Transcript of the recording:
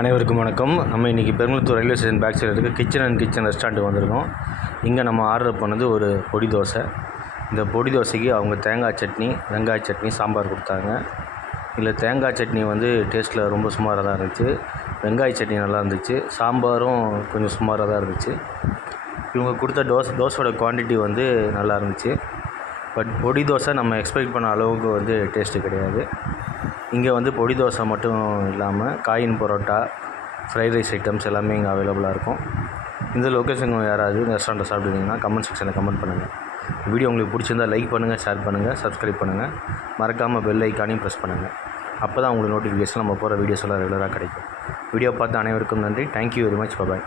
அனைவருக்கும் வணக்கம். நம்ம இன்றைக்கி பெருங்குளத்தூர் ரயில்வே ஸ்டேஷன் பேக் சைடில் இருக்க கிச்சன் அண்ட் கிச்சன் ரெஸ்டாரண்ட்டுக்கு வந்திருக்கோம். இங்கே நம்ம ஆர்டர் பண்ணது ஒரு பொடி தோசை. இந்த பொடி தோசைக்கு அவங்க தேங்காய் சட்னி, வெங்காய சட்னி, சாம்பார் கொடுத்தாங்க. இதில் தேங்காய் சட்னி டேஸ்ட்டில் ரொம்ப சுமாராக தான் இருந்துச்சு. வெங்காய சட்னி நல்லா இருந்துச்சு. சாம்பாரும் கொஞ்சம் சுமாராக தான் இருந்துச்சு. இவங்க கொடுத்த தோசையோட குவான்டிட்டி நல்லா இருந்துச்சு. பட் பொடி தோசை நம்ம எக்ஸ்பெக்ட் பண்ண அளவுக்கு டேஸ்ட்டு கிடையாது. இங்கே பொடி தோசை மட்டும் இல்லாமல் coin parotta, fried rice items எல்லாமே இங்கே அவைலபிளாக இருக்கும். இந்த லொக்கேஷனுக்கு யாராவது இந்த ரெஸ்டாரண்ட்டை சாப்பிட்டுருந்தீங்கன்னா கமெண்ட் செக்ஷனில் கமெண்ட் பண்ணுங்கள். வீடியோ உங்களுக்கு பிடிச்சிருந்தால் லைக் பண்ணுங்கள், ஷேர் பண்ணுங்கள், சப்ஸ்கிரைப் பண்ணுங்கள். மறக்காமல் பெல் ஐக்கானையும் ப்ரெஸ் பண்ணுங்கள். அப்போ தான் உங்களுக்கு நோட்டிஃபிகேஷன் நம்ம போகிற வீடியோஸ் எல்லாம் ரெகுலராக கிடைக்கும். வீடியோ பார்த்து அனைவருக்கும் நன்றி. Thank you very much. பாய்.